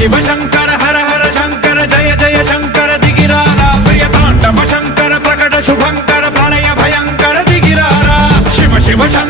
शिव शंकर हर हर शंकर जय जय शंकर दिगिरारा प्रिय तांडव शंकर प्रकट शुभंकर प्रलय भयंकर दिगिरारा शिव शिव शंकर